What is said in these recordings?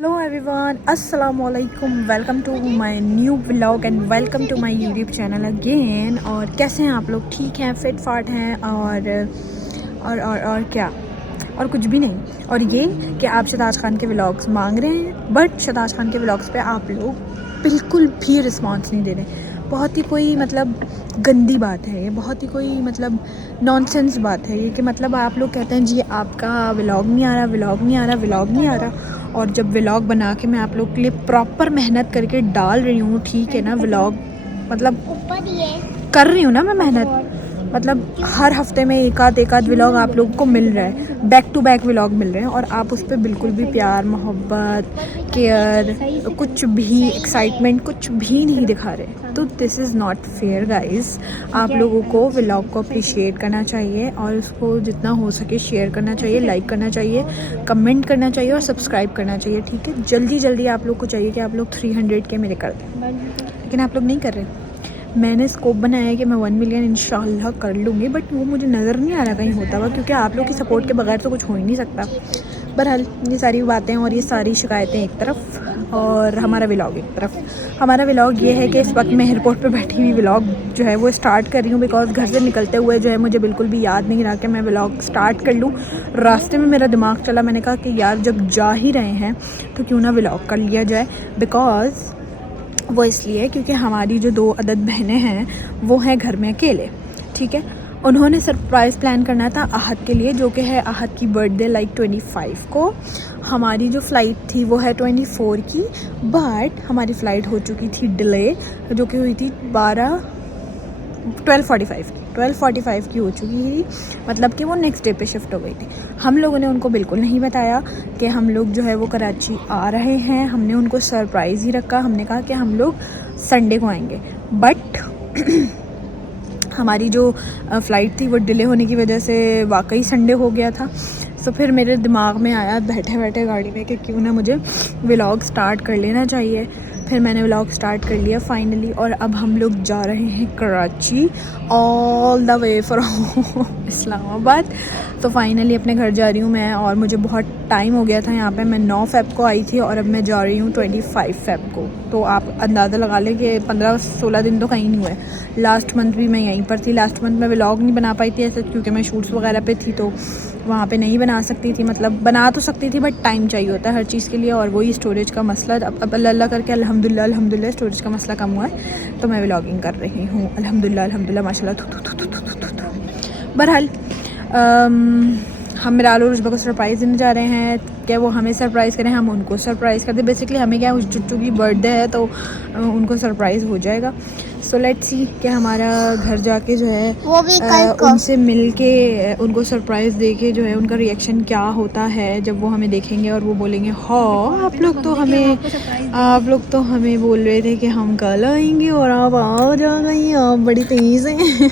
Hello everyone, अस्सलाम वालेकुम। Welcome to my new vlog and welcome to my YouTube channel again. और कैसे हैं आप लोग? ठीक हैं, फिट फाट हैं और क्या, और कुछ भी नहीं। और ये कि आप शहनाज खान के व्लॉग्स मांग रहे हैं, बट शहनाज खान के व्लॉग्स पे आप लोग बिल्कुल भी रिस्पॉन्स नहीं दे रहे। बहुत ही कोई मतलब गंदी बात है ये, बहुत ही कोई मतलब नॉनसेंस बात है ये कि मतलब आप लोग कहते हैं जी आपका व्लॉग नहीं आ रहा, व्लॉग नहीं आ रहा, व्लॉग नहीं आ रहा। और जब व्लॉग बना के मैं आप लोग के लिए प्रॉपर मेहनत करके डाल रही हूँ, ठीक है ना, व्लॉग मतलब कर रही हूँ ना मैं मेहनत, मतलब हर हफ्ते में एक आध व्लॉग आप लोगों को मिल रहा है, बैक टू बैक व्लॉग मिल रहे हैं, और आप उस पर बिल्कुल भी प्यार, मोहब्बत, केयर, कुछ भी एक्साइटमेंट कुछ भी नहीं दिखा रहे। तो this is not fair guys. आप लोगों को व्लॉग को अप्रिशिएट करना चाहिए और उसको जितना हो सके शेयर करना चाहिए, लाइक करना चाहिए, कमेंट करना चाहिए और सब्सक्राइब करना चाहिए, ठीक है। जल्दी जल्दी आप लोग को चाहिए कि आप लोग 300 के मेरे कर दें, लेकिन आप लोग नहीं कर रहे। मैंने स्कोप बनाया है कि मैं 1 मिलियन इंशाल्लाह कर लूँगी, बट वो मुझे नज़र नहीं आ रहा कहीं होता हुआ, क्योंकि आप लोग की सपोर्ट के बगैर तो कुछ हो ही नहीं सकता। बहरहाल ये सारी बातें और ये सारी शिकायतें एक तरफ और हमारा व्लॉग एक तरफ। हमारा व्लॉग ये है कि इस वक्त मैं एयरपोर्ट पे बैठी हुई व्लॉग जो है वो स्टार्ट कर रही हूँ, बिकॉज घर से निकलते हुए जो है मुझे बिल्कुल भी याद नहीं रहा कि मैं व्लॉग स्टार्ट कर लूँ। रास्ते में मेरा दिमाग चला, मैंने कहा कि यार जब जा ही रहे हैं तो क्यों ना व्लॉग कर लिया जाए। बिकॉज़ वो इसलिए क्योंकि हमारी जो 2 अदद बहनें हैं वो हैं घर में अकेले, ठीक है। उन्होंने सरप्राइज़ प्लान करना था आहत के लिए, जो कि है आहत की बर्थडे लाइक 25 को। हमारी जो फ़्लाइट थी वो है 24 की, बट हमारी फ़्लाइट हो चुकी थी डिले, जो कि हुई थी 12:45 की हो चुकी थी, मतलब कि वो नेक्स्ट डे पे शिफ्ट हो गई थी। हम लोगों ने उनको बिल्कुल नहीं बताया कि हम लोग जो है वो कराची आ रहे हैं। हमने उनको सरप्राइज़ ही रखा, हमने कहा कि हम लोग संडे को आएंगे, बट हमारी जो फ़्लाइट थी वो डिले होने की वजह से वाकई संडे हो गया था। तो फिर मेरे दिमाग में आया बैठे बैठे गाड़ी में कि क्यों ना मुझे व्लॉग स्टार्ट कर लेना चाहिए। फिर मैंने व्लॉग स्टार्ट कर लिया फाइनली, और अब हम लोग जा रहे हैं Karachi all the way from Islamabad. तो फाइनली अपने घर जा रही हूँ मैं, और मुझे बहुत टाइम हो गया था यहाँ पे। मैं 9 फ़ेब को आई थी और अब मैं जा रही हूँ 25 फ़ेब को। तो आप अंदाज़ा लगा लें कि 15-16 दिन तो कहीं नहीं हुए। लास्ट मंथ भी मैं यहीं पर थी। लास्ट मंथ मैं व्लॉग नहीं बना पाई थी ऐसे, क्योंकि मैं शूट्स वगैरह पे थी, तो वहाँ पे नहीं बना सकती थी। मतलब बना तो सकती थी बट टाइम चाहिए होता है हर चीज़ के लिए, और वही स्टोरेज का मसला। अब अल्लाह करके अल्हम्दुलिल्लाह स्टोरेज का मसला कम हुआ है, तो मैं व्लॉगिंग कर रही हूँ अल्हम्दुलिल्लाह माशाल्लाह। बहरहाल हम मिराल और उजबा को सरप्राइज़ देने जा रहे हैं। क्या वो हमें सरप्राइज़ करें, हम उनको सरप्राइज़ करते। बेसिकली हमें क्या, उस चुट्टू की बर्थडे है तो उनको सरप्राइज़ हो जाएगा। सो लेट्स सी कि हमारा घर जाके जो है वो भी उनसे मिल के उनको सरप्राइज़ दे के जो है उनका रिएक्शन क्या होता है जब वो हमें देखेंगे और वो बोलेंगे हाँ आप लोग तो हमें बोल रहे थे कि हम कल आएंगे और आप आ जा गई, आप बड़ी तेज़ हैं।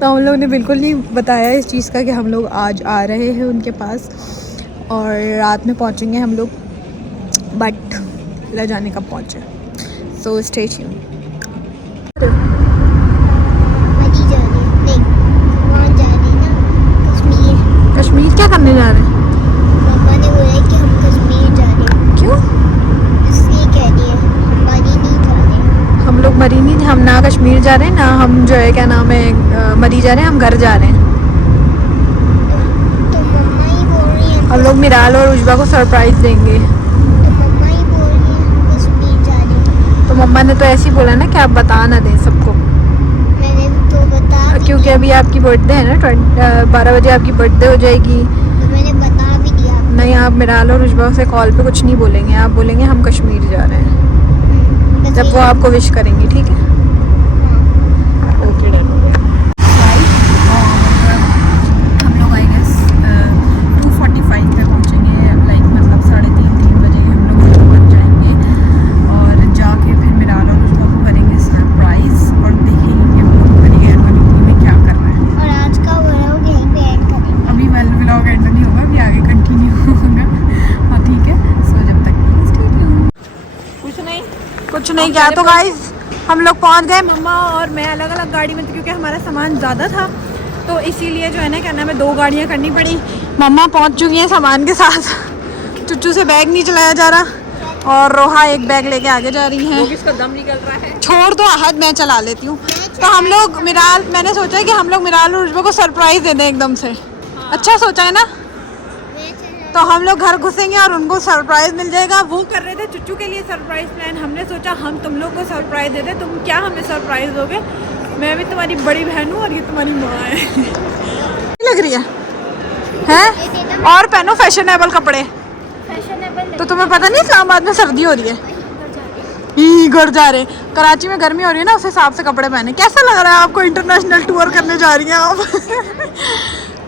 तो हम लोग ने बिल्कुल नहीं बताया इस चीज़ का कि हम लोग आज आ रहे हैं उनके पास, और रात में पहुँचेंगे हम लोग, बट ले जाने कब पहुँचे। So stay tuned. कश्मीर क्या करने जा रहे हैं? मम्मा ने बोला कि हम कश्मीर जा रहे हैं। क्यों? इसलिए कह रही है, हम मरी नहीं जा रहे। हम लोग मरी नहीं, हम ना कश्मीर जा रहे हैं ना हम जो है क्या नाम है मरी जा रहे हैं, हम घर जा रहे हैं। तो मम्मा ही बोल रही है हम लोग मिराल और उजबा को सरप्राइज़ देंगे। तो मम्मा ही बोल रही है हम कश्मीर जा रहे हैं। तो मम्मा ने तो ऐसे ही बोला ना कि आप बता ना दें सबको, मैंने तो बता भी क्योंकि दिया। अभी आपकी बर्थडे है ना, 12 बजे आपकी बर्थडे हो जाएगी। तो मैंने बता भी दिया। नहीं, आप मिराल और उजबा से कॉल पे कुछ नहीं बोलेंगे, आप बोलेंगे हम कश्मीर जा रहे हैं जब वो आपको विश करेंगी, ठीक है। ओके डन हो गया। हम लोग आई गेस 2:45 पे पहुँचेंगे, लाइक मतलब 3:30 बजे हम लोग पहुँच जाएंगे, और जाके फिर मिराल और उजबा को करेंगे सरप्राइज़ और देखेंगे हम लोग बड़ी एनिवर्सरी में क्या कर रहे हैं। और आज का व्लॉग यहीं पे एंड करेंगे। अभी व्लॉग एंड नहीं होगा, अभी आगे कंटिन्यू होगा। हाँ ठीक है, सो जब तक कुछ नहीं क्या। तो गाइस हम लोग पहुंच गए, मम्मा और मैं अलग अलग गाड़ी में थे क्योंकि हमारा सामान ज़्यादा था, तो इसीलिए जो है ना क्या नाम है 2 गाड़ियाँ करनी पड़ी। मम्मा पहुंच चुकी हैं सामान के साथ, चुच्चू से बैग नहीं चलाया जा रहा। और रोहा एक बैग लेके आगे जा रही है। इसका दम निकल रहा है। छोड़ दो आहद, मैं चला लेती हूँ। तो हम लोग मिराल, मैंने सोचा है कि हम लोग मिराल और उज्बा को सरप्राइज दे दें एकदम से। अच्छा सोचा है ना। तो हम लोग घर घुसेंगे और उनको सरप्राइज मिल जाएगा। वो कर रहे थे चुच्चू के लिए सरप्राइज प्लान, हमने सोचा हम तुम लोग को सरप्राइज दे दें। तुम क्या हमें सरप्राइज दोगे? मैं भी तुम्हारी बड़ी बहन हूँ और ये तुम्हारी माँ है। लग रही है? और पहनो फैशनेबल कपड़े। तो तुम्हें पता नहीं इस्लामाबाद में सर्दी हो रही है? घर जा रहे, कराची में गर्मी हो रही है ना, उस हिसाब से कपड़े पहने। कैसा लग रहा है आपको? इंटरनेशनल टूर करने जा रही हैं आप?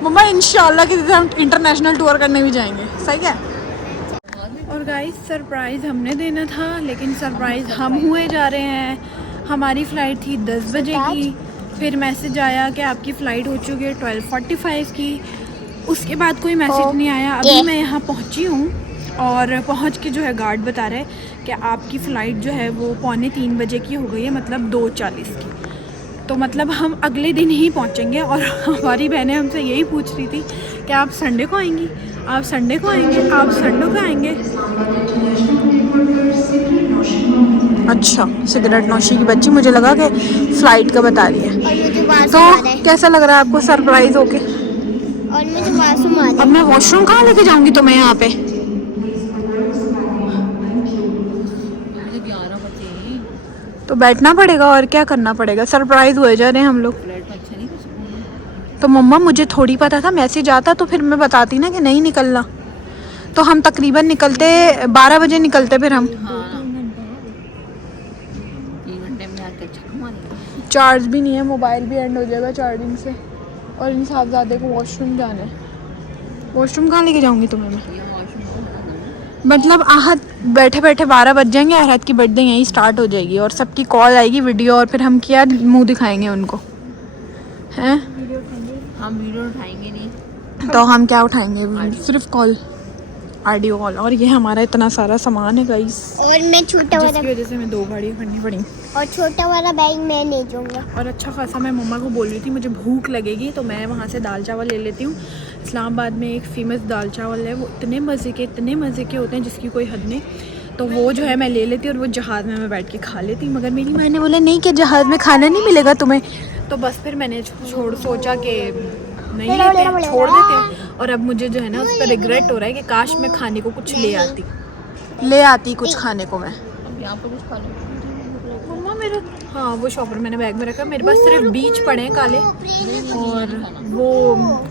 मम्मा इंशाल्लाह किसी दिन हम इंटरनेशनल टूर करने भी जाएंगे। सही है। और गाइस सरप्राइज़ हमने देना था, लेकिन सरप्राइज़ हम हुए जा रहे हैं। हमारी फ़्लाइट थी 10 बजे की, फिर मैसेज आया कि आपकी फ़्लाइट हो चुकी है 12:45 की। उसके बाद कोई मैसेज नहीं आया। अभी मैं यहाँ पहुँची हूँ और पहुँच के जो है गार्ड बता रहे हैं कि आपकी फ़्लाइट जो है वो 2:45 बजे की हो गई है, मतलब 2:40 की। तो मतलब हम अगले दिन ही पहुँचेंगे। और हमारी बहनें हमसे यही पूछ रही थी कि आप संडे को आएंगी, आप संडे को आएंगे, आप संडे को आएंगे। अच्छा, सिगरेट नौशी की बच्ची, मुझे लगा कि फ़्लाइट का बता रही है। तो कैसा लग रहा है आपको सरप्राइज़ होके? और मुझे वाशरूम आ रहा है। अब मैं वॉशरूम कहाँ लेके जाऊँगी तुम्हें यहाँ पे? तो बैठना पड़ेगा और क्या करना पड़ेगा। सरप्राइज हुए जा रहे हैं हम लोग। तो मम्मा मुझे थोड़ी पता था, मैसेज आता तो फिर मैं बताती ना कि नहीं निकलना। तो हम तकरीबन निकलते 12 बजे निकलते। फिर हम चार्ज भी नहीं है, मोबाइल भी एंड हो जाएगा चार्जिंग से। और इन साहबजादे को वॉशरूम जाना है। वॉशरूम कहाँ लेके जाऊँगी तुम्हें मैं? मतलब आहद बैठे बैठे 12 बज जाएंगे। आहद की बर्थडे यहीं स्टार्ट हो जाएगी और सबकी कॉल आएगी, वीडियो, और फिर हम क्या मुंह दिखाएंगे उनको? हैं? हम वीडियो उठाएंगे नहीं। तो हम क्या उठाएंगे? सिर्फ कॉल, ऑडियो कॉल। और ये हमारा इतना सारा सामान है गाइस, और मैं छोटा वाला, जिसकी वजह से हमें 2 गाड़ियाँ करनी पड़ी। और छोटा वाला बैग मैं नहीं दूंगा। और अच्छा खासा मैं मम्मा को बोल रही थी मुझे भूख लगेगी तो मैं वहाँ से दाल चावल ले लेती हूँ। इस्लामाबाद में एक फ़ेमस दाल चावल है, वो इतने मज़े के होते हैं जिसकी कोई हद नहीं। तो वो जो है मैं ले लेती और वो जहाज़ में मैं बैठ के खा लेती। मगर मेरी माँ ने बोला नहीं कि जहाज़ में खाना नहीं मिलेगा तुम्हें। तो बस फिर मैंने सोचा कि नहीं लेते, छोड़ देते हैं। और अब मुझे जो है ना उस पर रिग्रेट हो रहा है कि काश मैं खाने को कुछ ले आती कुछ खाने को मैं। अब यहाँ पे कुछ खा लो मम्मा मेरा, हाँ वो शॉपर मैंने बैग में रखा। मेरे पास सिर्फ बीज पड़े हैं काले और वो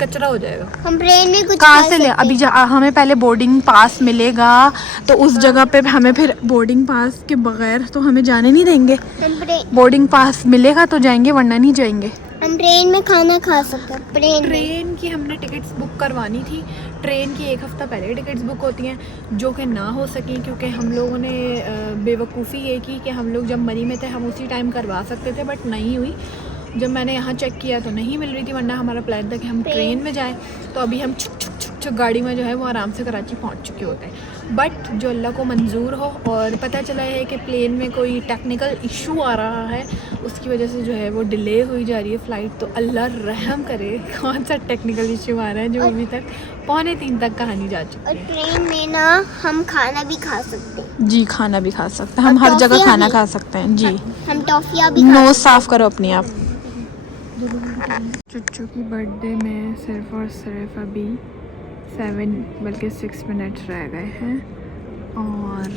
कचरा हो जाएगा। हम ट्रेन में कुछ कहाँ से ले? अभी हमें पहले बोर्डिंग पास मिलेगा तो उस जगह पे हमें फिर बोर्डिंग पास के बगैर तो हमें जाने नहीं देंगे। बोर्डिंग पास मिलेगा तो जाएंगे, वरना नहीं जाएंगे। हम ट्रेन में खाना खा सकते हैं। ट्रेन की हमने टिकट्स बुक करवानी थी। ट्रेन की 1 हफ़्ता पहले टिकट्स बुक होती हैं, जो कि ना हो सकी क्योंकि हम लोगों ने बेवकूफ़ी ये की कि हम लोग जब मरी में थे हम उसी टाइम करवा सकते थे, बट नहीं हुई। जब मैंने यहाँ चेक किया तो नहीं मिल रही थी, वरना हमारा प्लान था कि हम ट्रेन में जाएं। तो अभी हम छुक गाड़ी में जो है वो आराम से कराची पहुँच चुके होते हैं। बट जो अल्लाह को मंजूर हो और पता चला है कि प्लेन में कोई टेक्निकल इशू आ रहा है, उसकी वजह से जो है वो डिले हुई जा रही है फ़्लाइट। तो अल्लाह रहम करे, कौन सा टेक्निकल इशू आ रहा है जो अभी तक 2:45 तक कहानी जा चुकी और है। ट्रेन में ना हम खाना भी खा सकते हैं। जी खाना भी खा सकते हैं हम, हर जगह टॉफ़ियाँ खाना भी। खा सकते हैं जी। हम टॉफियाँ भी खा नोज साफ करो अपनी आप। चुच्चू की बर्थडे में सिर्फ और सिर्फ अभी 7 बल्कि 6 मिनट्स रह गए हैं। और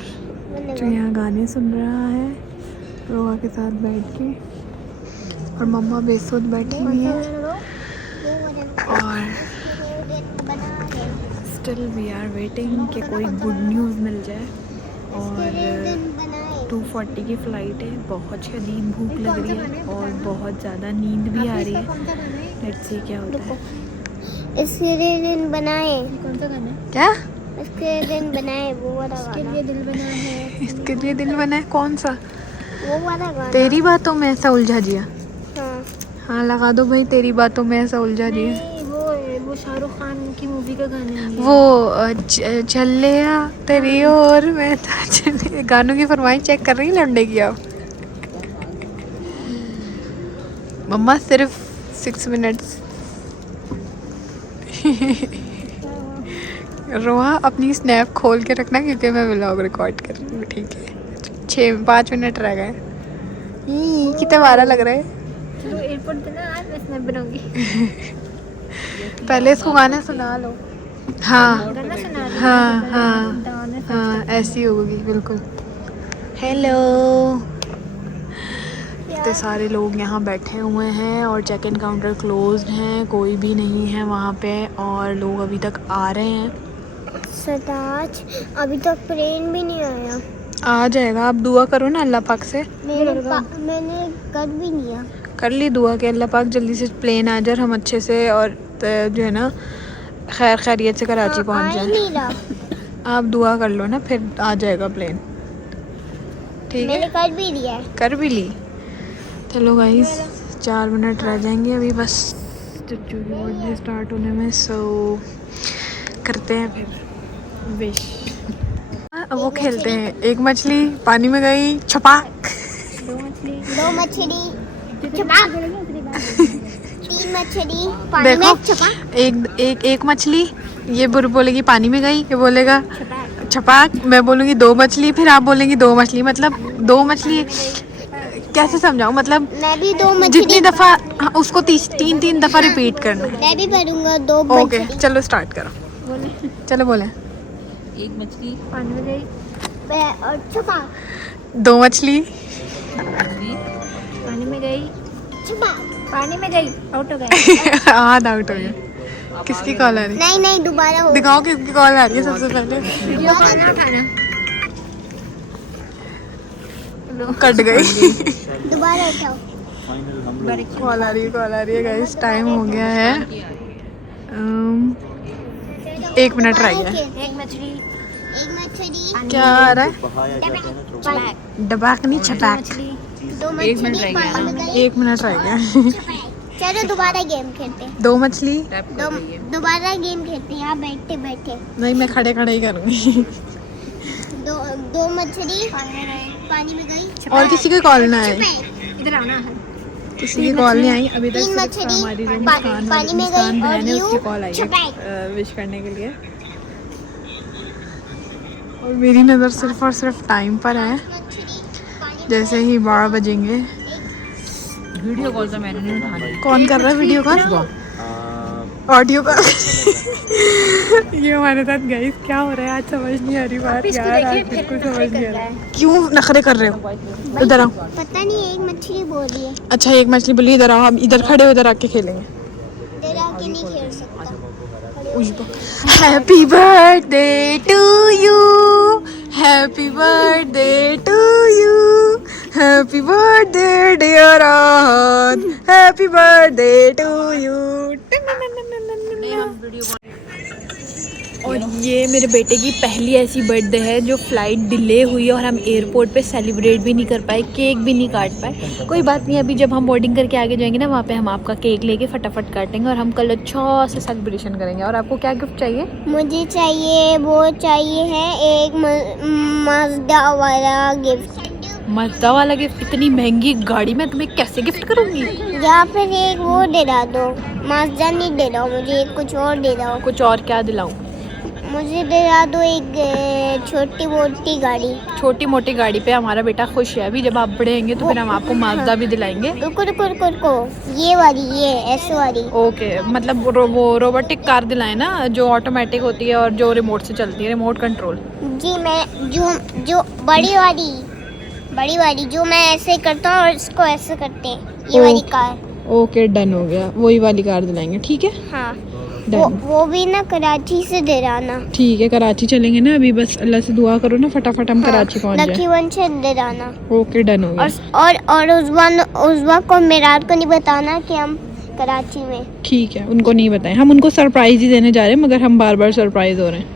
जो यहाँ गाने सुन रहा है रोहा के साथ बैठ के, और मम्मा बेसुध बैठी हुई है। और स्टिल वी आर वेटिंग कि कोई गुड न्यूज़ मिल जाए। और 2:40 की फ़्लाइट है, बहुत शदीद भूख लग रही है और बहुत ज़्यादा नींद भी आ रही है। लेट्स सी क्या होता है। इसके लिए दिन बनाए। कौन सा गाना है? क्या इसके लिए दिन बनाए, वो वाला इसके गाना। लिए दिल बना है। इसके लिए दिल बना है? कौन सा? वो वाला गाना। तेरी बातों में ऐसा उलझा दिया। हाँ। हाँ लगा दो भाई, तेरी बातों में ऐसा उलझा दिया। नहीं, वो शाहरुख खान की मूवी का गाना है। वो चल लिया तेरी और मैं था चले। गानों की फरमाइश चेक कर रही लौंडे की आप। मम्मा सिर्फ 6 मिनट्स। रोहा अपनी स्नैप खोल के रखना क्योंकि मैं व्लॉग रिकॉर्ड कर रही हूँ, ठीक है। 5 मिनट रह गए। कितना बारा लग रहा है। चलो एयरपोर्ट पे ना आज मैं स्नैप बनाऊंगी। पहले इसको गाना सुना लो। हाँ गाना सुना दो। हाँ हाँ डांस हाँ, ऐसी होगी बिल्कुल। हेलो। इतने सारे लोग यहाँ बैठे हुए हैं और चेक इन काउंटर क्लोज्ड हैं, कोई भी नहीं है वहाँ पे और लोग अभी तक आ रहे हैं। सताज अभी तक प्लेन भी नहीं आया। आ जाएगा। आप दुआ करो ना अल्लाह पाक से। मैंने कर भी लिया। कर ली दुआ कि अल्लाह पाक जल्दी से प्लेन आ जाए, हम अच्छे से और जो है ना खैर खैरियत से कराची पहुँच आ ही जाए। नहीं रहा। आप दुआ कर लो ना, फिर आ जाएगा प्लेन। ठीक मैंने है, कर भी लिया है। कर भी ली। चलो गाइस 4 मिनट रह जाएंगे अभी बस चुच्चू की बर्थडे स्टार्ट होने में, सो करते हैं फिर विश। अब वो खेलते हैं। एक मछली पानी में गई, छपाक। दो मछली छपाक। 3 मछली पानी देखो में छपाक। एक मछली, ये बोलेगी पानी में गई, ये बोलेगा छपाक, मैं बोलूँगी 2 मछली, फिर आप बोलेंगी 2 मछली, मतलब 2 मछली कैसे समझाऊं, मतलब मैं भी 2 मछली। जितनी दफ़ा उसको 3 दफ़ा रिपीट करना है। मैं भी पढ़ूंगा 2 ओके मछली। चलो स्टार्ट करो। बोले चलो बोले। एक मछली पानी में गई, और छपाक। 2 मछली पानी में गई, छपाक। पानी में गई, आउट हो गए। हाथ आउट हो गया। किसकी कॉल आ रही है? नहीं नहीं दोबारा हो। दिखाओ किसकी कॉल आ रही है सबसे पहले। कट गई। दोबारा उठाओ। कॉल आ रही है गाइस, टाइम हो गया है। 1 मिनट रह गया। एक मछली क्या आ रहा है? डबाक नहीं छपाक। 2 मछली पानी में गई। 1 मिनट रह गया। चलो दोबारा गेम खेलते हैं। 2 मछली। दोबारा गेम खेलते हैं। यहाँ बैठे बैठे। नहीं, मैं खड़े खड़े ही करूँगी। दो मछली पानी में गई। और किसी की कॉल ना आए। इधर आओ ना। किसी की कॉल नहीं आई अभी तक। 3 सिर्फ मछली हमारी जो पानी में मुस्कान गई और बहन है यू उसकी कॉल आई छपाक। है विश करने के लिए। और मेरी नज़र सिर्फ और सिर्फ टाइम पर है। जैसे ही 12 बजेंगे। वीडियो कॉल तो मैंने नहीं उठानी। कौन कर रहा है वीडियो कॉल? Audio call. ये हमारे साथ गाइस क्या हो रहा है आज समझ नहीं आ रही बात यार, आज बिल्कुल समझ नहीं आ रहा। क्यों नखरे कर रहे हो? इधर आओ। पता नहीं एक मछली बोल रही है। अच्छा एक मछली बोली इधर आओ, हम इधर खड़े हो, इधर आके खेलेंगे। इधर आके नहीं खेल सकता। Happy birthday to you, happy birthday to you, happy birthday dear ऑन, हैप्पी बर्थडे टू यू। और ये मेरे बेटे की पहली ऐसी बर्थडे है जो फ़्लाइट डिले हुई और हम एयरपोर्ट पे सेलिब्रेट भी नहीं कर पाए, केक भी नहीं काट पाए। कोई बात नहीं, अभी जब हम बोर्डिंग करके आगे जाएंगे ना वहाँ पे हम आपका केक लेके फटाफट काटेंगे और हम कल अच्छा से सेलिब्रेशन करेंगे। और आपको क्या गिफ्ट चाहिए? मुझे चाहिए वो चाहिए है एक मज़दा वाला गिफ्ट। मज़दा वाला गिफ्ट? इतनी महंगी गाड़ी में तुम्हें कैसे गिफ्ट करूँगी? या फिर एक वो दे दो। मज़दा नहीं दे दो मुझे, एक कुछ और दे दो। कुछ और क्या दिलाऊँ? मुझे दे दो एक छोटी मोटी गाड़ी। छोटी मोटी गाड़ी पे हमारा बेटा खुश है। अभी जब आप बड़े होंगे तो फिर हम आपको माज़दा भी दिलाएंगे। रुको रुको रुको रुको, ये वाली, ये ऐसे वाली। ओके, मतलब वो रोबोटिक कार दिलाए ना जो ऑटोमेटिक होती है और जो रिमोट से चलती है, रिमोट कंट्रोल। जी मैं जो बड़ी वाली जो मैं ऐसे करता हूँ और इसको ऐसे करते हैं, ये वाली कार। ओके डन हो गया, वही वाली कार दिलाएंगे। ठीक है हाँ डन। वो भी ना कराची से दे ना। ठीक है, कराची चलेंगे ना अभी, बस अल्लाह से दुआ करो ना फटाफट हम कराची पहुंच जाए। नकीवन से दे ना। ओके डन हो गया। और उस को मेरात को नहीं बताना कि हम कराची में। ठीक है, उनको नहीं बताएं, हम उनको सरप्राइज ही देने जा रहे हैं मगर हम बार बार सरप्राइज हो रहे हैं।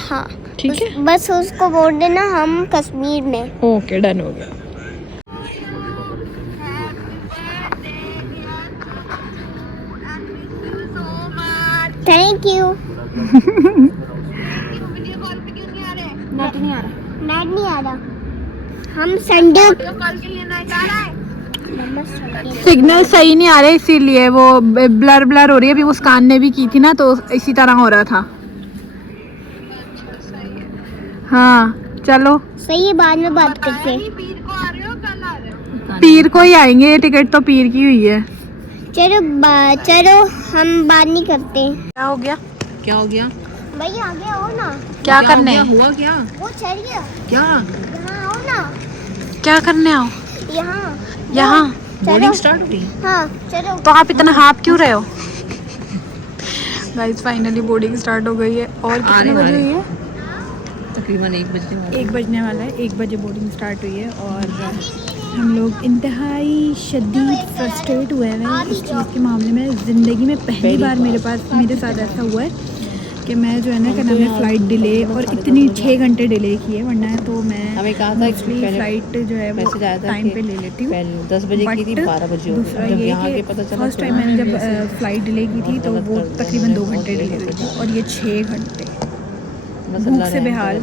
हाँ ठीक है, बस उसको बोल देना हम कश्मीर में। ओके डन हो गया। Thank you. नेट नहीं आ रहा। हम संडे सिग्नल सही नहीं आ रहे इसीलिए वो ब्लर हो रही है। अभी मुस्कान ने भी की थी ना तो इसी तरह हो रहा था। हाँ चलो सही है, बाद में बात करते हैं। पीर को ही आएंगे, टिकट तो पीर की हुई है। चलो चलो हम बात नहीं करते। क्या हो गया? क्या हो गया? भाई आगे आओ ना। क्या करने? हुआ क्या? वो चल गया। क्या? यहाँ आओ ना। क्या करने आओ? यहाँ यहाँ? बोर्डिंग स्टार्ट हो गई? हाँ चलो। तो आप इतना हाफ क्यों रहे हो? गाइस फाइनली बोर्डिंग स्टार्ट हो गई है और कितने बजे हुई है? तकरीबन 1 बजने वाला 1 बजने वाला है। 1 बजे बोर्डिंग स्टार्ट हुई है और हम लोग इंतहाई शदीद फ्रस्ट्रेट हुए हैं इस चीज़ के मामले में। ज़िंदगी में पहली बार मेरे साथ ऐसा हुआ है कि मैं जो है ना क्या नाम है फ्लाइट डिले और इतनी 6 घंटे डिले की है, वरना तो मैं हमें कहा था मोस्टली फ्लाइट जो है वो मैसेज आया था टाइम कि पे ले लेती हूँ। पहले 10 बजे की थी, 12 बजे हो दूसरा गई। जब ये यहाँ के कि पता चला फर्स्ट टाइम मैंने जब फ्लाइट डिले की थी तो वो तकरीबन 2 घंटे डिले हुई थी और ये 6 घंटे। भूख से बेहाल,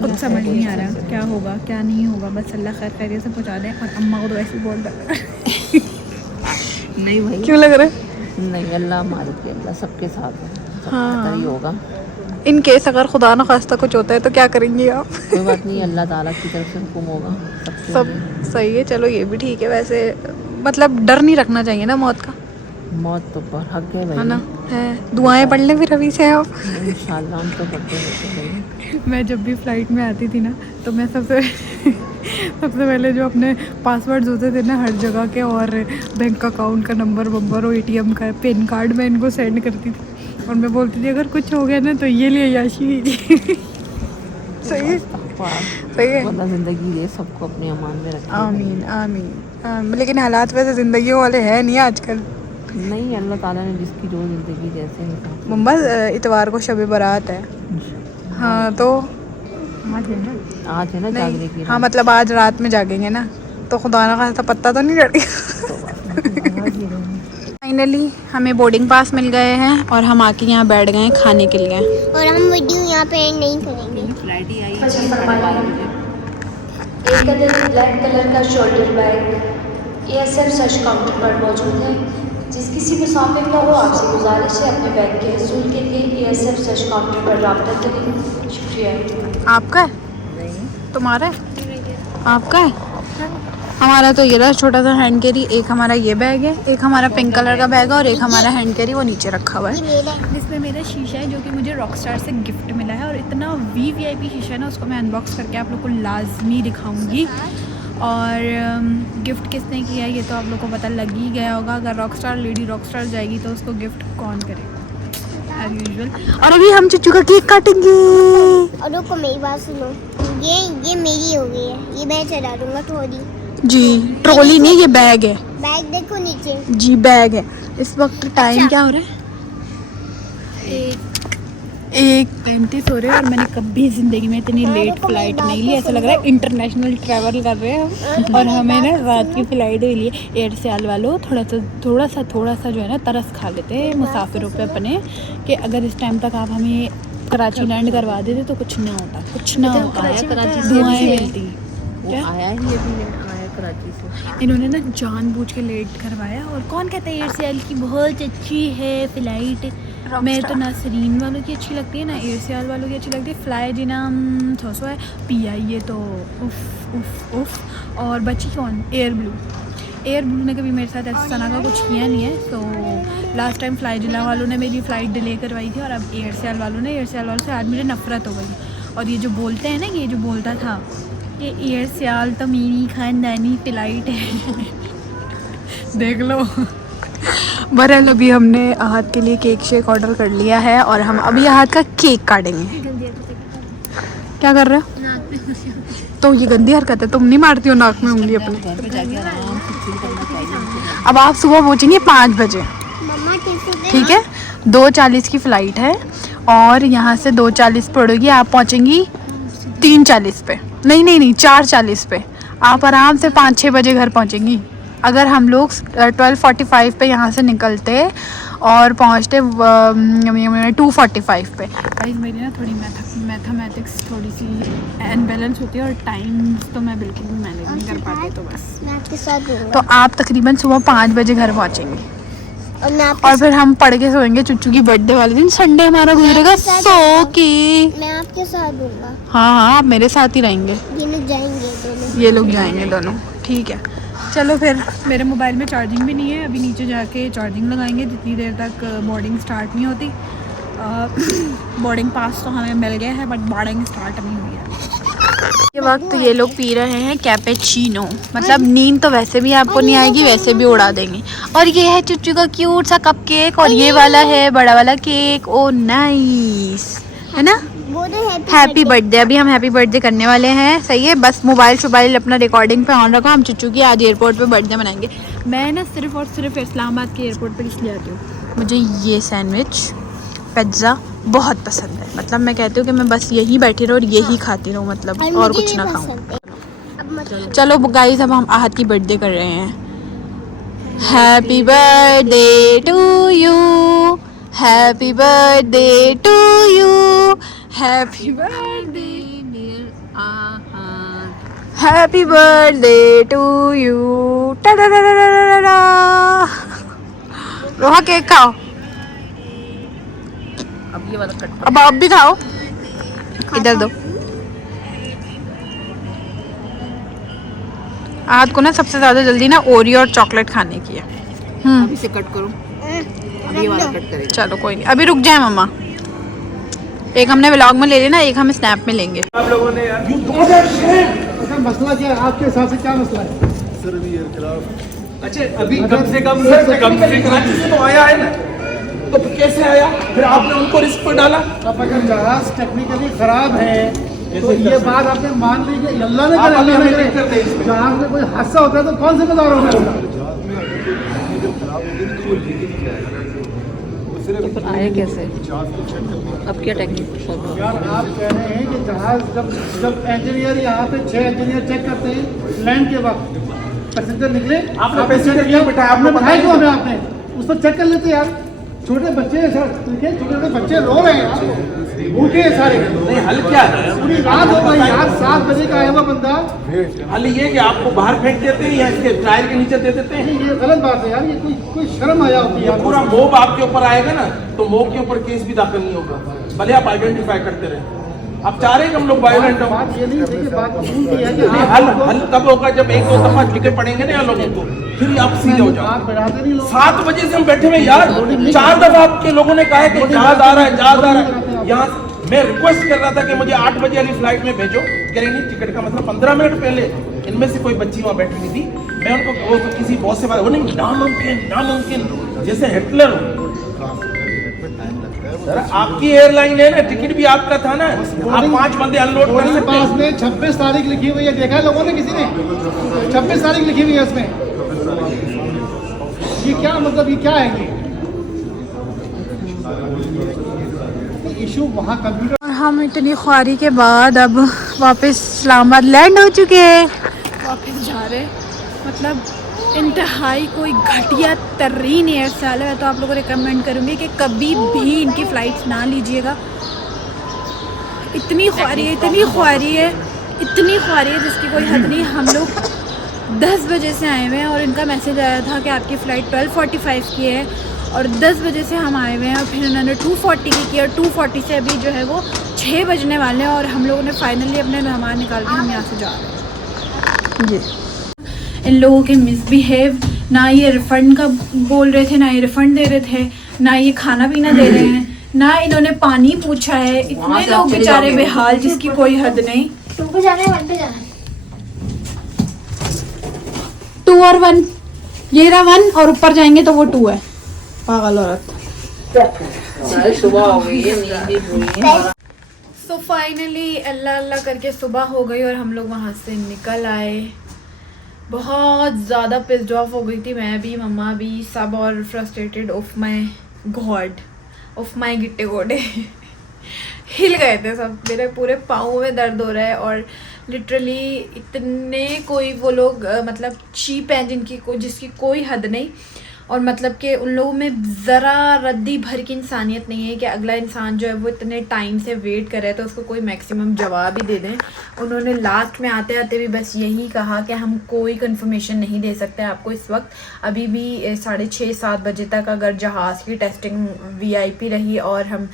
कुछ समझ नहीं आ रहा क्या होगा क्या नहीं होगा। बस अल्लाह खैर खैरियत से पहुँचा दें। और अम्मा को तो ऐसे ही बोल रहा है। नहीं भाई, क्यों लग रहा है? नहीं, अल्लाह मालिक है, अल्लाह सबके साथ है, सब हाँ। बेहतर ही होगा। इन केस अगर खुदा न खास्ता कुछ होता है तो क्या करेंगी आप? कोई बात नहीं, अल्लाह ताला की तरफ से हुक्म होगा सबके सब लिए। सही है, चलो ये भी ठीक है। वैसे मतलब डर नहीं रखना चाहिए ना मौत का, मौत तो पर हक है है भाई। ना? है, दुआएं पढ़ लें फिर अभी से आप। इंशाल्लाह हम तो करते रहते हैं। मैं जब भी फ़्लाइट में आती थी ना तो मैं सबसे पहले जो अपने पासवर्ड्स होते थे ना हर जगह के और बैंक अकाउंट का नंबर वंबर और एटीएम का पिन कार्ड मैं इनको सेंड करती थी और मैं बोलती थी अगर कुछ हो गया ना तो ये लिए याशी कीजिए। सही है, सही है। अल्लाह ज़िंदगी दे सबको अपने अमान में रखे। आमीन आमीन। लेकिन हालात वैसे ज़िंदगी वाले हैं नहीं आजकल। नहीं, अल्लाह ताला ने जिसकी जो ज़िंदगी जैसे हिसाब। मुंबई इतवार को शब बारात है। हाँ तो आज है ना जागने की नहीं, हाँ मतलब आज रात में जागेंगे ना तो खुदा ना खास्ता पत्ता तो नहीं लड़ेगा। फाइनली हमें बोर्डिंग पास मिल गए हैं और हम आके यहाँ बैठ गए हैं खाने के लिए। और हम वीडियो यहाँ पे एंड नहीं करेंगे। फ्लाइट ही आई अच्छा, 12:30 बजे। एक अदद ब्लैक कलर का shoulder bag ASF search counter पर मौजूद है। जिस किसी मुसाफिर का हो आपसे गुजारिश है अपने बैग के हसूल के लिए एएसएफ सर्च काउंटर पर रब्ता करें। शुक्रिया। आपका है? नहीं, तुम्हारा है? आपका है? हमारा तो ये रहा छोटा सा हैंड कैरी। एक हमारा ये बैग है, एक हमारा पिंक कलर का बैग है और एक हमारा हैंड कैरी वो नीचे रखा हुआ है। इसमें मेरा शीशा है जो कि मुझे रॉकस्टार से गिफ्ट मिला है और इतना वीवीआईपी शीशा है ना, उसको मैं अनबॉक्स करके आप लोग को लाजमी दिखाऊंगी। और गिफ्ट किसने किया है ये तो आप लोग को पता लग ही गया होगा। अगर रॉकस्टार लेडी रॉकस्टार जाएगी तो उसको गिफ्ट कौन करेगा एज यूजुअल। और अभी हम चुच्चू का केक काटेंगे। और रुको मेरी बात सुनो, ये मेरी हो गई है, ये मैं चला दूंगा थोड़ी। जी ट्रॉली नहीं, ये बैग है। बैग देखो नीचे। जी बैग है। इस वक्त टाइम क्या हो रहा है? 1:35 हो रहे हैं और मैंने कभी ज़िंदगी में इतनी लेट फ्लाइट नहीं ली। ऐसा लग रहा है इंटरनेशनल ट्रैवल कर रहे हैं हम। और हमें ना रात की फ़्लाइट हुई है। एयर सियाल वालों थोड़ा सा जो है ना तरस खा लेते हैं मुसाफिरों पे अपने कि अगर इस टाइम तक आप हमें कराची लैंड करवा देते तो कुछ ना होता, कुछ ना होता। दुआएं मिलती। वो आया ही अभी आया कराची से। इन्होंने ना जानबूझ के लेट करवाया। और कौन कहता है एयर सियाल की बहुत अच्छी है फ़्लाइट? मैं तो नासरीन वालों की अच्छी लगती है ना एयर सियाल वालों की अच्छी लगती है। फ्लाई जी नाम थोसो है, PI तो उफ उफ उफ। और बची कौन? एयर ब्लू ने कभी मेरे साथ ऐसा सना का कुछ किया नहीं है। तो लास्ट टाइम फ्लाई जिला वालों ने मेरी फ़्लाइट डिले करवाई थी और अब एयर सियाल वालों से आज मुझे नफ़रत हो गई। और ये जो बोलते हैं ना, ये जो बोलता था कि एयर सियाल तो मेरी ख़ानदानी फ़्लाइट है। देख लो। बहरहाल अभी हमने आहद के लिए केक शेक ऑर्डर कर लिया है और हम अभी आहद का केक काटेंगे। क्या कर रहे हो? तो ये गंदी हरकत है, तुम नहीं मारती हो नाक में उंगली अपने। घर पे जाके आराम से चिल करना चाहिए। अब आप सुबह पहुँचेंगे 5 बजे, मम्मा टिश्यू ठीक है? 2:40 की फ़्लाइट है और यहाँ से 2:40 पड़ेगी। आप पहुँचेंगी 3:40 पे, नहीं 4:40 पे। आप आराम से 5-6 बजे घर पहुँचेंगी। अगर हम लोग 12:45 पे यहाँ से निकलते और पहुँचते 2:45 पे। गाइस मेरी ना थोड़ी मैथमेटिक्स थोड़ी सी अनबैलेंस होती है और टाइम्स तो मैं बिल्कुल भी मैनेज नहीं कर पाती। तो बस मैं आपके साथ दूंगा। तो आप तकरीबन सुबह 5 बजे घर पहुँचेंगे, और मैं आपके और फिर हम पढ़ के सोएंगे चुच्चू की बर्थडे वाले दिन। संडे हमारा गुजरेगा सो के। मैं आपके साथ दूंगा। हाँ हाँ, आप मेरे साथ ही रहेंगे। ये लोग जाएंगे दोनों। ये लोग जाएंगे दोनों, ठीक है। चलो फिर, मेरे मोबाइल में चार्जिंग भी नहीं है, अभी नीचे जाके चार्जिंग लगाएंगे जितनी देर तक बोर्डिंग स्टार्ट नहीं होती। बोर्डिंग पास तो हमें मिल गया है, बट बोर्डिंग स्टार्ट नहीं हुई है। ये वक्त ये लोग पी रहे हैं कैपेचिनो। मतलब नींद तो वैसे भी आपको नहीं आएगी, वैसे भी उड़ा देंगे। और ये है चुच्चू का क्यूट सा कप केक, और ये वाला है बड़ा वाला केक। ओ नाइस, है ना? Happy birthday. अभी हम हैप्पी बर्थडे करने वाले हैं, सही है। बस मोबाइल अपना रिकॉर्डिंग पे ऑन रखो। हम चुच्चू की आज एयरपोर्ट पे बर्थडे मनाएंगे। मैं ना सिर्फ और सिर्फ इस्लामाबाद के एयरपोर्ट पे इसलिए आती हूँ, मुझे ये सैंडविच पिज़्ज़ा बहुत पसंद है। मतलब मैं कहती हूँ कि मैं बस यहीं बैठी रहूँ और यही खाती रहूँ, मतलब और कुछ ना खाऊँ। चलो गाइस, अब हम आहत की बर्थडे कर रहे हैं। Happy birthday to you, happy birthday to you, happy birthday happy birthday to you. Roha cake खाओ। अब ये वाला कट। अब आप भी खाओ, इधर दो। आहत को ना सबसे ज्यादा जल्दी ना ओरियो और चॉकलेट खाने की है। अब इसे कट करो, अब ये वाला कट करेंगे। चलो कोई नहीं, अभी रुक जाए मम्मा। एक हमने व्लॉग में ले लेना, एक हम स्नैप में लेंगे। आप लोगों ने यार मसला क्या है आपके हिसाब से? क्या मसला है सर? अभी यार खिलाफ। अच्छा, अभी कम से कम कराची से तो आया है ना, तो कैसे आया? फिर आपने उनको रिस्क पर डाला। अब अगर जहाज टेक्निकली खराब है तो ये बात आपने मान ली कि अल्लाह ने करे, अल्लाह ने करे। जहाज में कोई हादसा होता है तो कौन जिम्मेदार होगा? तो फिर आए कैसे? अब क्या टेक्निक? यार आप कह रहे हैं कि जहाज जब इंजीनियर यहाँ पे 6 इंजीनियर चेक करते हैं लैंड के वक्त, पैसेंजर निकले, आपने पैसेंजर क्यों बिठाया? आपने बिठाया क्यों हमें? आपने उस पर चेक कर लेते यार। छोटे बच्चे हैं सर, देखिए छोटे छोटे बच्चे रो रहे हैं यार, भूखे हैं सारे। नहीं, हल क्या है? पूरी रात हो गई यार, 7 बजे का आया हुआ बंदा। हल ये कि आपको बाहर फेंक देते हैं या इसके टायर के नीचे दे देते हैं। ये गलत बात है यार, ये कोई शर्म आया होती है ये पूरा मोब आपके ऊपर आएगा ना, तो मोब के ऊपर केस भी दाखिल नहीं होगा, भले आप आइडेंटिफाई करते रहे। आप चाह रहे हैं कि हम लोग वायलेंट हो? बात ये नहीं, देखिए बात ये है कि नहीं, हल तब होगा जब 1-2 दफा टिके पड़ेंगे ना लोगों को, फिर आप सीधे हो जाओ। आप बढ़ाते नहीं लोग। 7 बजे से हम बैठे हुए यार, 4 दफा आपके लोगों ने कहा है कि जहाज आ रहा है, जहाज आ रहा है। यहाँ मैं रिक्वेस्ट कर रहा था कि मुझे 8 बजे वाली फ्लाइट में भेजो। कह रहे नहीं, टिकट का मतलब 15 मिनट पहले। इनमें से कोई बच्ची वहाँ बैठी हुई थी, मैं उनको वो किसी बॉस से बात, वो नहीं, नामुमकिन जैसे हिटलर हो। सर आपकी एयरलाइन है ना, टिकट भी आपका था ना, आप 5 बंदे अनलोड कर बोर्डिंग सकते पास हैं। में 26 तारीख लिखी हुई है, देखा है लोगों ने? किसी ने 26 तारीख लिखी हुई है उसमें। ये क्या मतलब, ये क्या है? ये इशू वहाँ कंप्यूटर। और हम इतनी ख्वारी के बाद अब वापस इस्लामाबाद लैंड हो चुके हैं, वापस जा रहे। मतलब इंतहाई कोई घटिया तरीन एयर साल है, तो आप लोगों को रिकमेंड करूँगी कि कभी भी इनकी फ़्लाइट्स ना लीजिएगा। इतनी ख्वारी है, इतनी ख्वारी है, इतनी ख्वारी है जिसकी कोई हद नहीं। हम लोग 10 बजे से आए हुए हैं और इनका मैसेज आया था कि आपकी फ़्लाइट 12:45 की है, और 10 बजे से हम आए हुए हैं और फिर उन्होंने 2:40 की, और 2:40 से अभी जो है वो 6 बजने वाले हैं, और हम लोगों ने फाइनली अपने मेहमान निकाल के हम यहाँ से जा रहे हैं। जी, इन लोगों के मिसबिहेव, ना ये रिफ़ंड का बोल रहे थे, ना ये रिफ़ंड दे रहे थे, ना ये खाना पीना दे रहे हैं, ना इन्होंने पानी पूछा है। इतने लोग बेचारे बेहाल जिसकी कोई हद नहीं। 2 पे जाना है, 1 पे जाना है? 2 और 1, ये रहा 1 और ऊपर जाएंगे तो वो 2 है। पागल औरत। सुबह हो गई है, नींद भी पूरी है। सो फाइनली अल्लाह अल्लाह करके सुबह हो गई और हम लोग वहाँ से निकल आए। बहुत ज़्यादा पिस्ड ऑफ हो गई थी मैं भी, मम्मा भी, सब, और frustrated. Oh my god, oh my गिट्टे गोडे हिल गए थे सब, मेरे पूरे पाँव में दर्द हो रहा है। और लिटरली इतने कोई वो लोग मतलब चीप हैं जिसकी कोई हद नहीं। और मतलब कि उन लोगों में ज़रा रद्दी भर की इंसानियत नहीं है कि अगला इंसान जो है वो इतने टाइम से वेट कर रहा है तो उसको कोई मैक्सिमम जवाब ही दे दें। उन्होंने लास्ट में आते आते भी बस यही कहा कि हम कोई कंफर्मेशन नहीं दे सकते आपको इस वक्त, अभी भी 6:30-7 बजे तक अगर जहाज़ की टेस्टिंग VIP रही और हम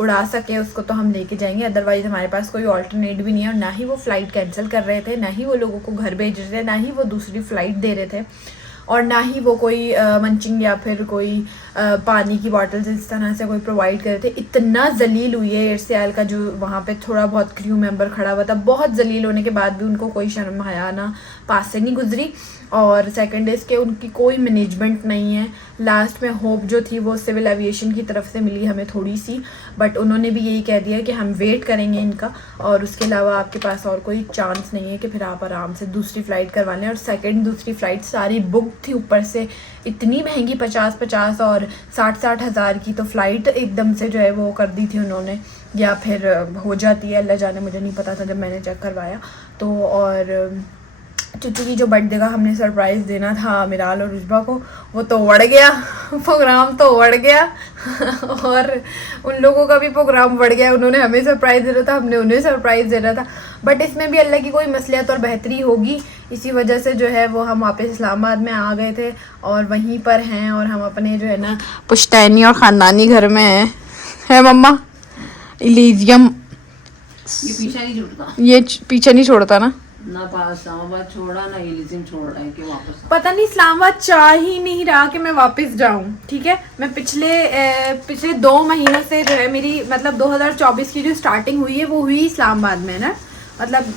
उड़ा सके उसको तो हम लेके जाएंगे, अदरवाइज़ हमारे पास कोई ऑल्टरनेट भी नहीं है। और ना ही वो फ़्लाइट कैंसिल कर रहे थे, ना ही वो लोगों को घर भेज रहे थे, ना ही वो दूसरी फ़्लाइट दे रहे थे, और ना ही वो कोई मंचिंग या फिर कोई पानी की बॉटल्स इस तरह से कोई प्रोवाइड कर रहे थे। इतना जलील हुई है एयरसेल का जो वहाँ पे थोड़ा बहुत क्रू मेंबर खड़ा हुआ था, बहुत जलील होने के बाद भी उनको कोई शर्म हया ना पास से नहीं गुजरी। और सेकंड इज़ के उनकी कोई मैनेजमेंट नहीं है। लास्ट में होप जो थी वो सिविल एविएशन की तरफ से मिली हमें थोड़ी सी, बट उन्होंने भी यही कह दिया कि हम वेट करेंगे इनका, और उसके अलावा आपके पास और कोई चांस नहीं है कि फिर आप आराम से दूसरी फ़्लाइट करवा लें। और सेकंड दूसरी फ़्लाइट सारी बुक थी, ऊपर से इतनी महंगी 50-50 और 60-60 हज़ार की तो फ़्लाइट एकदम से जो है वो कर दी थी उन्होंने, या फिर हो जाती है, अल्लाह जाने, मुझे नहीं पता था जब मैंने चेक करवाया तो। और चुचू की जो बर्थडे का हमने सरप्राइज़ देना था मिराल और रुजबा को, वो तो बढ़ गया, प्रोग्राम तो बढ़ गया और उन लोगों का भी प्रोग्राम बढ़ गया। उन्होंने हमें सरप्राइज़ देना था, हमने उन्हें सरप्राइज़ देना था, बट इसमें भी अल्लाह की कोई मसलियत और बेहतरी होगी। इसी वजह से जो है वो हम वापस इस्लामाबाद में आ गए थे और वहीं पर हैं, और हम अपने जो है ना पुश्तैनी और ख़ानदानी घर में हैं, है मम्मा? इलीजियम ये पीछा नहीं छूटता, ये पीछे नहीं छोड़ता ना इस्लामाबाद छोड़ा ना इलिजिम छोड़ रहा है कि वापस पता नहीं इस्लामाबाद चाह ही नहीं रहा कि मैं वापस जाऊं। ठीक है, मैं पिछले 2 महीनों से जो है मेरी मतलब 2024 की जो स्टार्टिंग हुई है वो हुई इस्लामाबाद में ना, मतलब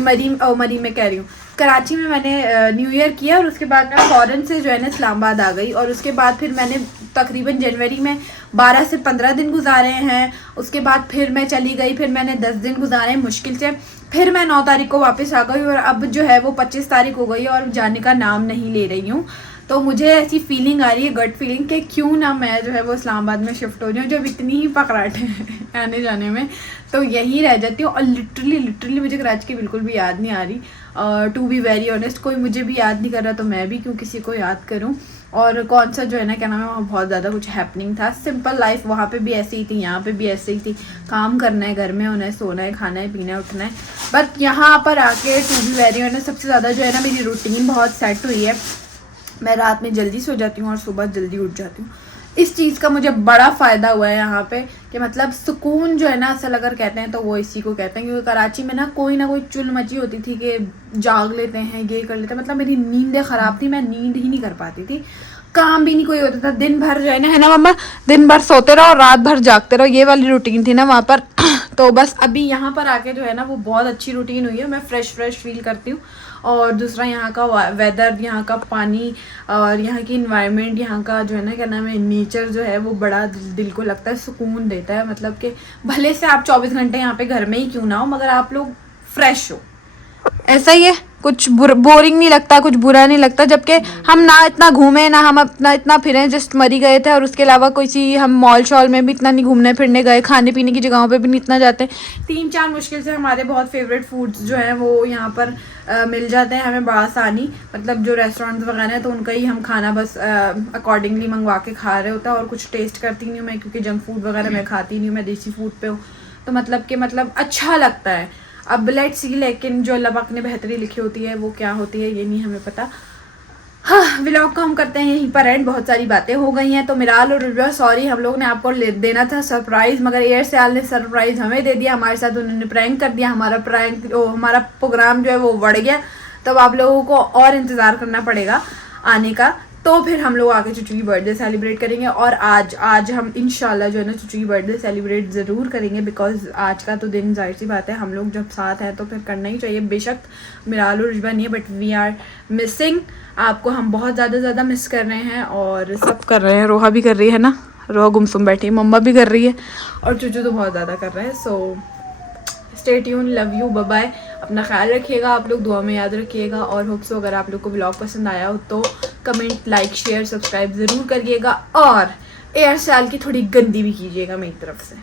मरी में कह रही हूँ, कराची में मैंने न्यू ईयर किया और उसके बाद मैं फ़ौरन से जो है ना इस्लामाबाद आ गई। और उसके बाद फिर मैंने तकरीबन जनवरी में 12 से 15 दिन गुजारे हैं, उसके बाद फिर मैं चली गई, फिर मैंने 10 दिन गुजारे हैं मुश्किल से, फिर मैं 9 तारीख को वापस आ गई और अब जो है वो 25 तारीख हो गई और जाने का नाम नहीं ले रही हूँ। तो मुझे ऐसी फीलिंग आ रही है, गट फीलिंग, कि क्यों ना मैं जो है वो इस्लामाबाद में शिफ्ट हो जाऊँ, जब इतनी ही पकड़ाटे हैं आने जाने में, तो यहीं रह जाती हूँ। और लिटरली मुझे कराची की बिल्कुल भी याद नहीं आ रही, टू बी वेरी ऑनेस्ट। कोई मुझे भी याद नहीं कर रहा तो मैं भी क्यों किसी को याद करूँ। और कौन सा जो है ना क्या नाम है, वहाँ बहुत ज़्यादा कुछ हैपनिंग था। सिंपल लाइफ वहाँ पे भी ऐसी ही थी, यहाँ पे भी ऐसे ही थी, काम करना है, घर में होना है, सोना है, खाना है, पीना है, उठना है। बट यहाँ पर आके टू बी वेरी ऑनेस्ट सबसे ज़्यादा जो है ना मेरी रूटीन बहुत सेट हुई है। मैं रात में जल्दी सो जाती हूँ और सुबह जल्दी उठ जाती हूँ। इस चीज़ का मुझे बड़ा फ़ायदा हुआ है यहाँ पे, कि मतलब सुकून जो है ना असल अगर कहते हैं तो वो इसी को कहते हैं। क्योंकि कराची में ना कोई चुल मची होती थी कि जाग लेते हैं, ये कर लेते हैं, मतलब मेरी नींदें ख़राब थी, मैं नींद ही नहीं कर पाती थी, काम भी नहीं कोई होता था, दिन भर जो है ना मम्मा, दिन भर सोते रहो और रात भर जागते रहो, ये वाली रूटीन थी ना वहाँ पर। तो बस अभी यहाँ पर आके जो है ना वो बहुत अच्छी रूटीन हुई है, मैं फ्रेश फील करती हूँ। और दूसरा यहाँ का वेदर, यहाँ का पानी और यहाँ की इन्वायरमेंट, यहाँ का जो है ना क्या नाम है नेचर जो है वो बड़ा दिल को लगता है, सुकून देता है। मतलब कि भले से आप 24 घंटे यहाँ पे घर में ही क्यों ना हो, मगर आप लोग फ्रेश हो, ऐसा ही है। कुछ बोरिंग नहीं लगता, कुछ बुरा नहीं लगता। जबकि हम ना इतना घूमे, ना हम अपना इतना फिरे, जस्ट मरी गए थे, और उसके अलावा कोई हम मॉल शॉल में भी इतना नहीं घूमने फिरने गए, खाने पीने की जगहों पे भी नहीं इतना जाते। 3-4 मुश्किल से हमारे बहुत फेवरेट फूड्स जो हैं वो यहाँ पर मिल जाते हैं हमें बआसानी, मतलब जो रेस्टोरेंट्स वगैरह हैं तो उनका ही हम खाना बस अकॉर्डिंगली मंगवा के खा रहे होता है। और कुछ टेस्ट करती नहीं हूँ मैं, क्योंकि जंक फूड वगैरह मैं खाती नहीं हूँ, मैं देसी फूड पे हूँ, तो मतलब अच्छा लगता है। अब लेट्स सी, लेकिन जो अल्लाह पाक ने बेहतरी लिखी होती है वो क्या होती है ये नहीं हमें पता। हाँ, व्लॉग को हम करते हैं यहीं पर एंड। बहुत सारी बातें हो गई हैं, तो मिराल और रुजबा सॉरी, हम लोग ने आपको देना था सरप्राइज़, मगर एयरसेल ने सरप्राइज़ हमें दे दिया, हमारे साथ उन्होंने प्रैंक कर दिया, हमारा प्रोग्राम जो है वो बढ़ गया। तब आप लोगों को और इंतज़ार करना पड़ेगा आने का, तो फिर हम लोग आके चुचू की बर्थडे सेलिब्रेट करेंगे। और आज हम इंशाल्लाह जो है ना चुचू की बर्थडे सेलिब्रेट ज़रूर करेंगे, बिकॉज आज का तो दिन जाहिर सी बात है हम लोग जब साथ हैं तो फिर करना ही चाहिए। बेशक मिराल और रुजबा नहीं है, बट वी आर मिसिंग आपको, हम बहुत ज़्यादा मिस कर रहे हैं और सब कर रहे हैं। रोहा भी कर रही है ना, रोहा गुमसुम बैठी है, मम्मा भी कर रही है और चुचू तो बहुत ज़्यादा कर रहे हैं। So stay tune, love you, bye bye, अपना ख्याल रखिएगा आप लोग, दुआ में याद रखिएगा। और होप सो अगर आप लोग को व्लॉग पसंद आया हो तो कमेंट, लाइक, शेयर, सब्सक्राइब ज़रूर करिएगा, और एयरसेल की थोड़ी गंदी भी कीजिएगा मेरी तरफ से।